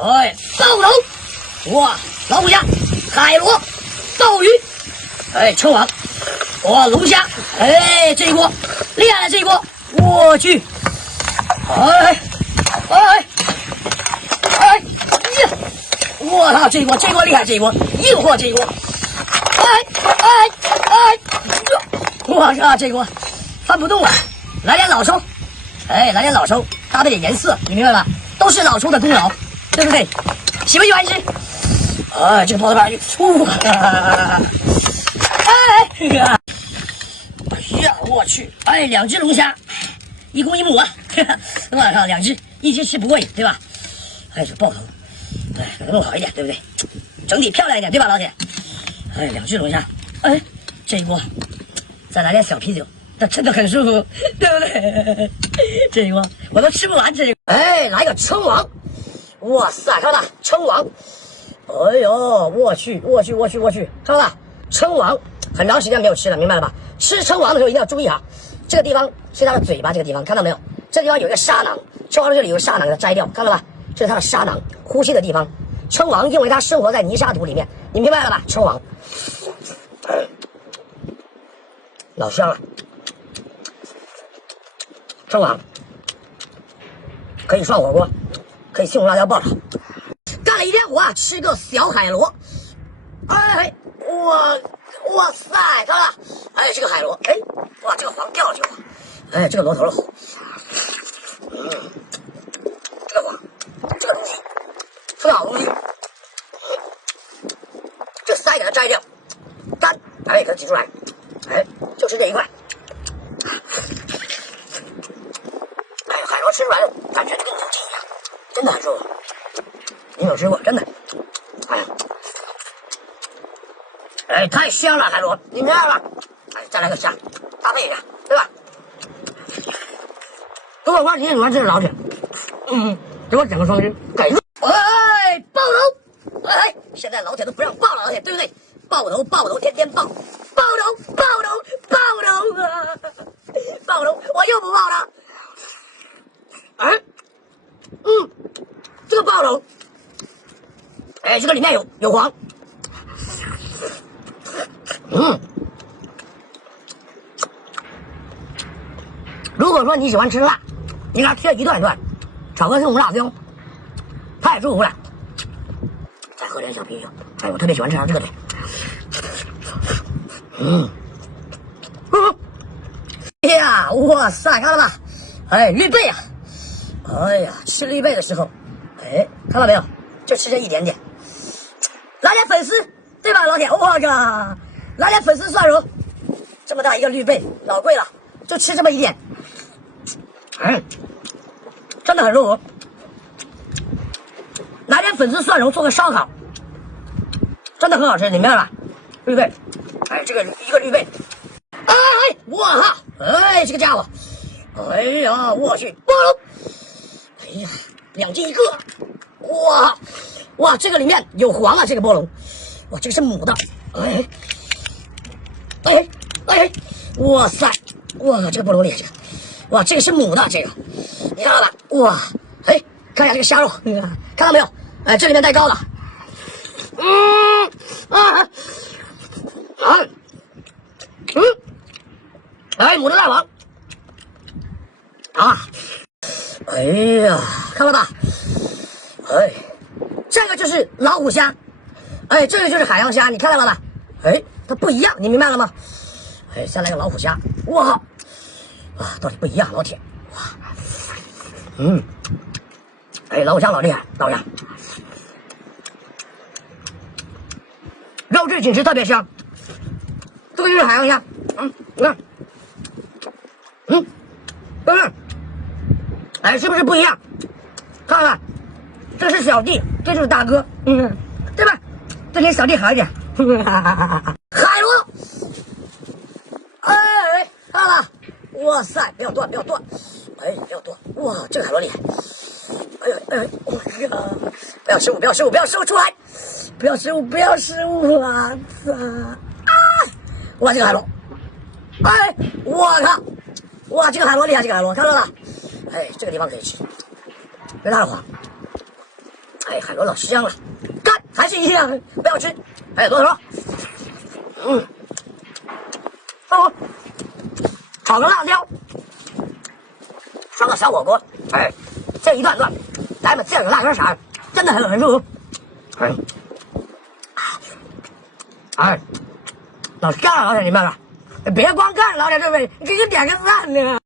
哎，爆头！哇，老虎虾、海螺、鲍鱼，哎，称王！哇，龙虾！哎，这一锅厉害了，这一锅！我去！哎哎哎呀！我操，这一锅厉害，这一锅硬货，这一锅！我靠，这一锅翻不动了，来点老抽，哎，来点老抽，搭配点颜色，你明白吧？都是老抽的功劳，对不对？喜不喜欢吃？哎，这个泡菜饭，哎呀！哎呀，我去！哎，2只龙虾，一公一母啊！我靠，2只，一只吃不过瘾，对吧？哎，这爆头，哎，给它弄好一点，对不对？整体漂亮一点，对吧，老铁？哎，2只龙虾，哎，这一锅再来点小啤酒，那真的很舒服，对不对？这一锅我都吃不完，这一锅。哎，来个称王！哇塞，看到吧，称王！哎呦，我去，看到吧，称王！很长时间没有吃了，明白了吧？吃称王的时候一定要注意啊，这个地方是它的嘴巴，这个地方看到没有？这地方有一个沙囊，称王的这里有个沙囊，给它摘掉，看到吧？这是它的沙囊，呼吸的地方。称王因为它生活在泥沙土里面，你明白了吧？称王，老香了。称王可以涮火锅，可以西红柿辣椒爆炒。干了一天活啊，吃个小海螺。哎，哇塞，看到了？哎，这个海螺，哎，哇，这个黄掉了，这个黄，哎，这个螺头了，这个黄，这个东西，是个好东西，这鳃给它摘掉，干，哎，给它挤出来，哎，就吃这一块，哎，海螺吃出来的感觉就跟牛筋一样，真的很舒服，你有吃过？真的，哎呀。哎，太香了，海螺，你明白了？哎，再来个虾，搭配一下，对吧？如果说你喜欢吃老铁，给我整个双击，给入。哎，爆头！哎，现在老铁都不让爆了，老铁，对不对？爆头，天天爆，爆头啊！爆头，我又不爆了。哎，这个爆头，哎，这个里面有黄。如果说你喜欢吃辣，你给它切一段一段，炒个西红柿辣椒，太舒服了。再喝点小啤酒，哎，我特别喜欢吃这个的。哎呀，哇塞，看到了吧？哎，绿贝啊！哎呀，吃绿贝的时候，哎，看到没有？就吃这一点点，来点粉丝，对吧，老铁？我靠，来点粉丝蒜蓉，这么大一个绿贝，老贵了，就吃这么一点。真的很舒服。来点粉丝蒜蓉做个烧烤，真的很好吃，你明白吧？绿贝，哎，这个一个绿贝，哎，我靠，哎，这个家伙，哎呀，我去，爆了，哎呀，2斤1个，哇，这个里面有黄啊，这个波龙，哇，这个是母的，哎，哇塞，哇，这个波龙厉害，这个。哇，这个是母的，这个你看到吧？哇，哎，看一下这个虾肉，看到没有？哎，这里面带膏的，哎，母的大王，啊，哎呀，看了吧？哎，这个就是老虎虾，哎，这个就是海洋虾，你看到了吧？哎，它不一样，你明白了吗？哎，再来个老虎虾，哇！啊，到底不一样，老铁，哇，哎，老虾老厉害，老虾，肉质紧实，特别香。这个就是海洋虾，你看，对不对？哎，是不是不一样？看看，这是小弟，这就是大哥，对吧？这给小弟好一点，海螺，哎，看了。哇塞，不要断，哎，不要断，哇，这个海螺厉害，哎呀，不要失误，出来，不要失误啊！操哇，这个海螺，哎，我靠，哇，这个海螺厉害，这个海螺看到了，哎，这个地方可以吃，别它的黄，哎，海螺老香了，干还是一样，不要吃。哎，多少？哦，炒个辣椒，涮个小火锅。哎，这一段，来把酱油辣椒色，真的很舒服。哎，老香了，老铁你们了，别光看老铁这位，给点个赞呢。